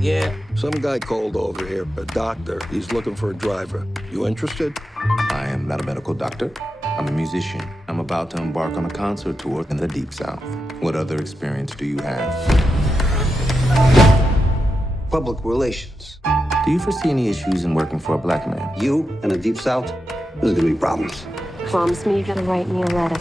Yeah. Some guy called over here, a doctor. He's looking for a driver. You interested? I am not a medical doctor. I'm a musician. I'm about to embark on a concert tour in the Deep South. What other experience do you have? Public relations. Do you foresee any issues in working for a black man? You in the Deep South, there's gonna be problems. Promise me you're gonna write me a letter.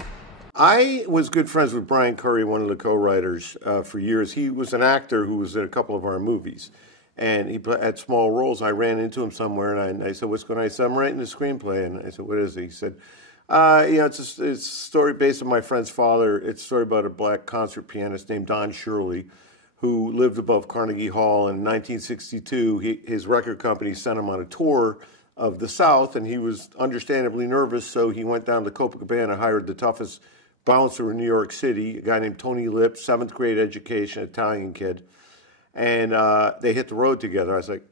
I was good friends with Brian Curry, one of the co-writers, for years. He was an actor who was in a couple of our movies, and he had small roles. I ran into him somewhere, and I said, "What's going on?" I said, "I'm writing a screenplay." And I said, "What is it?" He said, it's a story based on my friend's father. It's a story about a black concert pianist named Don Shirley, who lived above Carnegie Hall. In 1962, his record company sent him on a tour of the South, and he was understandably nervous, so he went down to Copacabana, hired the toughest bouncer in New York City, a guy named Tony Lips, 7th grade education, Italian kid, and they hit the road together. I was like,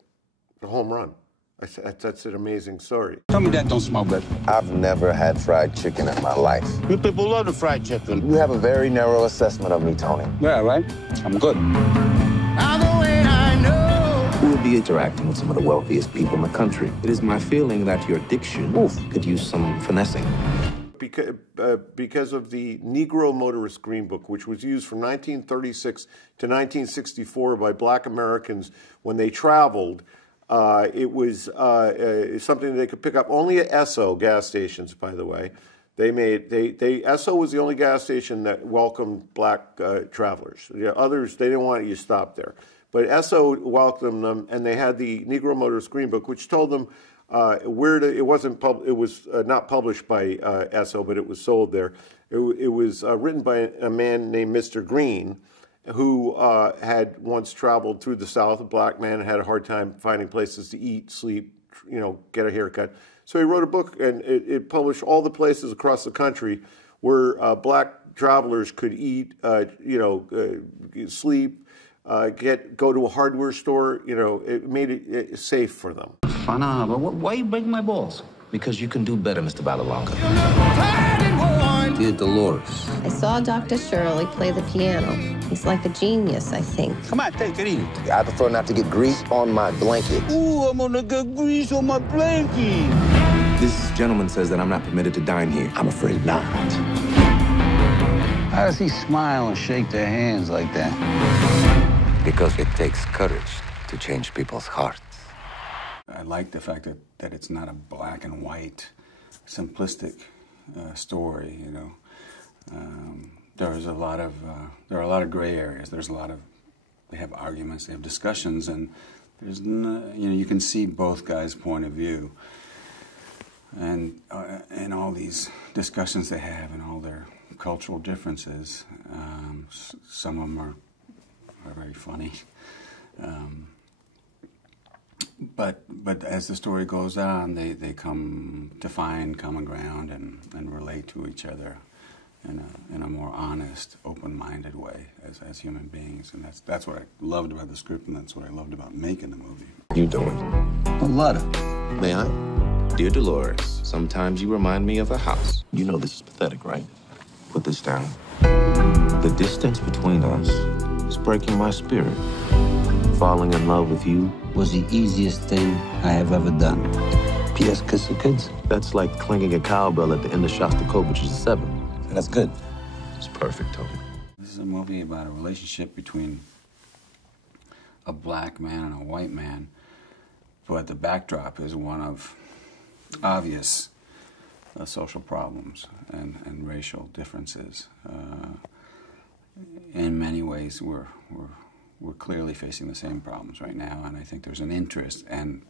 a home run. I said, that's an amazing story. Tell me that don't smell good. I've never had fried chicken in my life. You people love the fried chicken. You have a very narrow assessment of me, Tony. Yeah, right? I'm good. You will be interacting with some of the wealthiest people in the country. It is my feeling that your diction could use some finessing. Because of the Negro Motorist Green Book, which was used from 1936 to 1964 by black Americans when they traveled. It was something they could pick up only at Esso gas stations, by the way. Esso was the only gas station that welcomed black travelers. Others, they didn't want you to stop there. But Esso welcomed them, and they had the Negro Motorist Green Book, which told them it was not published by Esso, but it was sold there. It was written by a man named Mr. Green, who had once traveled through the South, a black man, and had a hard time finding places to eat, sleep, get a haircut. So he wrote a book, and it published all the places across the country where black travelers could eat, sleep, go to a hardware store. It made it safe for them. Fana, but why you break my balls? Because you can do better, Mr. Balalanka. Dear Dolores. I saw Dr. Shirley play the piano. He's like a genius, I think. Come on, take it easy. I prefer not to get grease on my blanket. Ooh, I'm gonna get grease on my blanket. This gentleman says that I'm not permitted to dine here. I'm afraid not. How does he smile and shake their hands like that? Because it takes courage to change people's hearts. I like the fact that it's not a black and white, simplistic story. There are a lot of gray areas. They have arguments, they have discussions, and you can see both guys' point of view, and all these discussions they have and all their cultural differences. Some of them are very funny. But as the story goes on, they come to find common ground and relate to each other in a more honest, open-minded way as human beings. And that's what I loved about the script, and that's what I loved about making the movie. You doing? A letter. May I? Dear Dolores, sometimes you remind me of a house. You know this is pathetic, right? Put this down. The distance between us is breaking my spirit. Falling in love with you Was the easiest thing I have ever done. P.S. Kiss the kids? That's like clanging a cowbell at the end of Shostakovich's 7. That's good. It's perfect, Tony. This is a movie about a relationship between a black man and a white man, but the backdrop is one of obvious social problems and racial differences. In many ways, we're clearly facing the same problems right now, and I think there's an interest and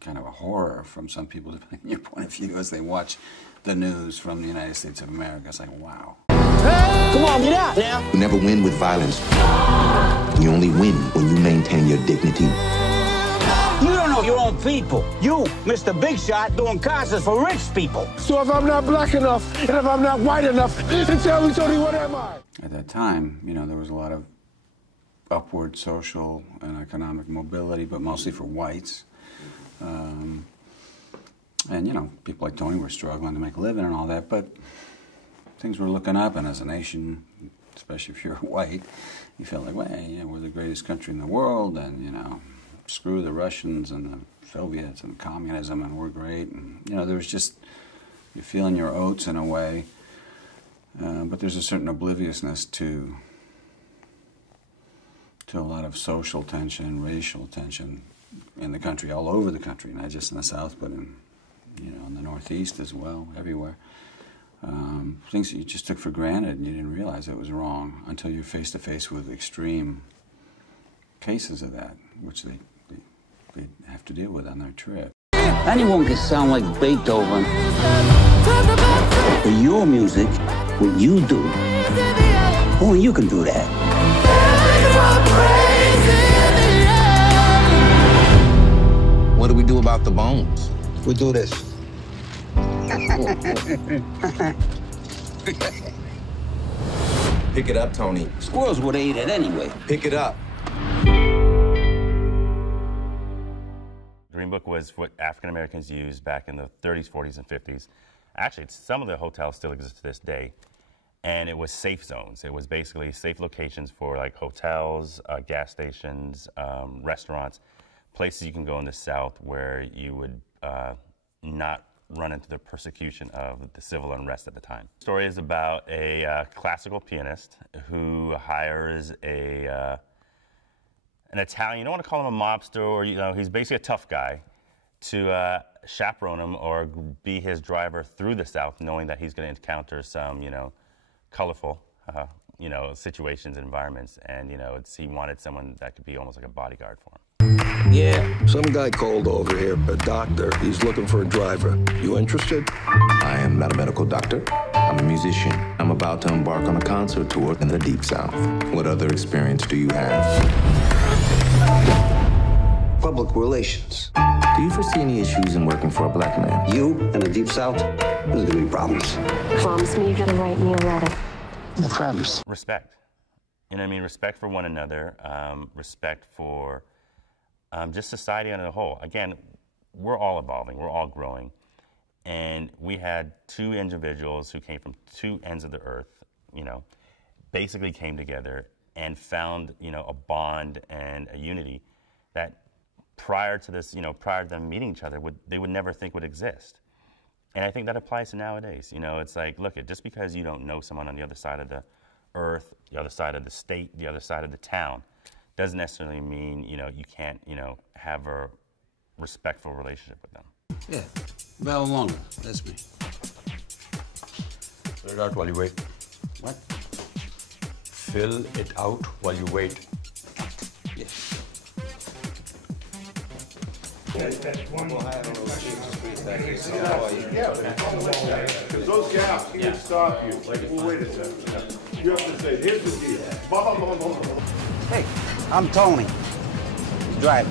kind of a horror from some people, depending on your point of view, as they watch the news from the United States of America. It's like, wow. Come on, get out now. You never win with violence. You only win when you maintain your dignity. You don't know your own people. You, Mr. Big Shot, doing concerts for rich people. So if I'm not black enough, and if I'm not white enough, then tell me, Tony, what am I? At that time, there was a lot of upward social and economic mobility, but mostly for whites. And, you know, people like Tony were struggling to make a living and all that, but things were looking up, and as a nation, especially if you're white, you felt like, well, yeah, we're the greatest country in the world, and, you know, screw the Russians and the Soviets and communism, and we're great. And, you know, there was just, you're feeling your oats in a way, but there's a certain obliviousness to a lot of social tension, racial tension in the country, all over the country, not just in the South, but in, you know, in the Northeast as well, everywhere. Things that you just took for granted and you didn't realize it was wrong until you're face to face with extreme cases of that, which they have to deal with on their trip. Anyone can sound like Beethoven. But your music, what you do, only you can do that. What do we do about the bones? We do this. Pick it up, Tony. Squirrels would have ate it anyway. Pick it up. Green Book was what African Americans used back in the 30s, 40s, and 50s. Actually, some of the hotels still exist to this day. And it was safe zones. It was basically safe locations for like hotels, gas stations, restaurants, places you can go in the South where you would not run into the persecution of the civil unrest at the time. The story is about a classical pianist who hires an Italian, you don't want to call him a mobster, or, you know, he's basically a tough guy, to chaperone him or be his driver through the South, knowing that he's going to encounter some, you know, colorful, you know, situations and environments, and, you know, he wanted someone that could be almost like a bodyguard for him. Yeah. Some guy called over here, a doctor. He's looking for a driver. You interested? I am not a medical doctor. I'm a musician. I'm about to embark on a concert tour in the Deep South. What other experience do you have? Public relations. Do you foresee any issues in working for a black man? You in the Deep South, there's gonna be problems. Promise me you're gonna write me a letter. No problems. Respect. You know what I mean? Respect for one another, respect for just society as a whole. Again, we're all evolving, we're all growing. And we had two individuals who came from two ends of the earth, you know, basically came together and found, you know, a bond and a unity that prior to this, you know, prior to them meeting each other, they would never think would exist. And I think that applies to nowadays. You know, it's like, look, just because you don't know someone on the other side of the earth, the other side of the state, the other side of the town, doesn't necessarily mean, you know, you can't, you know, have a respectful relationship with them. Yeah, Val Longer, that's me. Fill it out while you wait. What? Fill it out while you wait. Yeah. Because those gaps can stop you. Like, well, wait a second. You have to say, here's the deal. Blah, blah, blah, blah, blah. Hey, I'm Tony. Drive.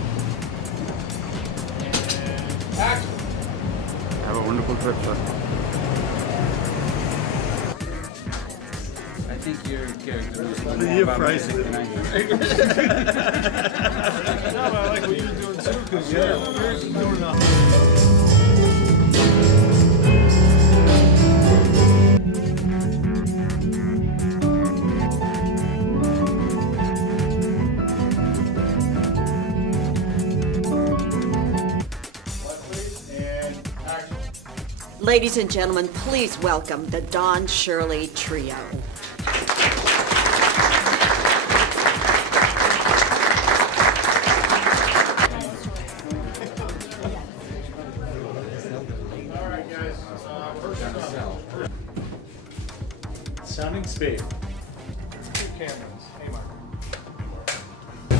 Have a wonderful trip, sir. I think your character is You're pricing. than I do. No, but I like what you're doing too, because you're doing enough. Ladies and gentlemen, please welcome the Don Shirley Trio. Sounding speed. Two cameras. Hey, Mark.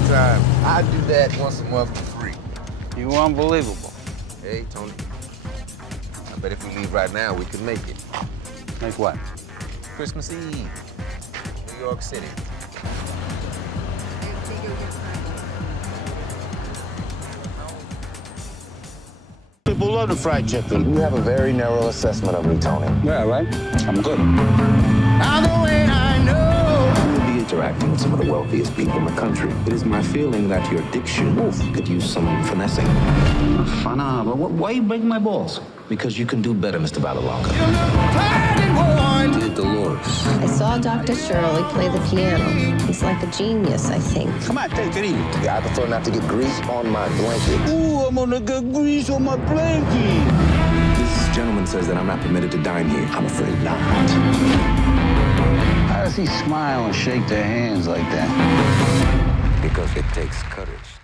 Time. I do that once a month for free. You unbelievable. Hey, Tony. I bet if we leave right now, we could make it. Make what? Christmas Eve, New York City. People love the fried chicken. You have a very narrow assessment of me, Tony. Yeah, right? I'm good. Either way, I know. You'll be a interacting with some of the wealthiest people in the country. It is my feeling that your diction could use some finessing. But why you break my balls? Because you can do better, Mr. Vallelonga. Dear Dolores. I saw Dr. Shirley play the piano. He's like a genius, I think. Come on, take it easy. Yeah, I prefer not to get grease on my blanket. Ooh, I'm gonna get grease on my blanket. This gentleman says that I'm not permitted to dine here. I'm afraid not. How does he smile and shake their hands like that? Because it takes courage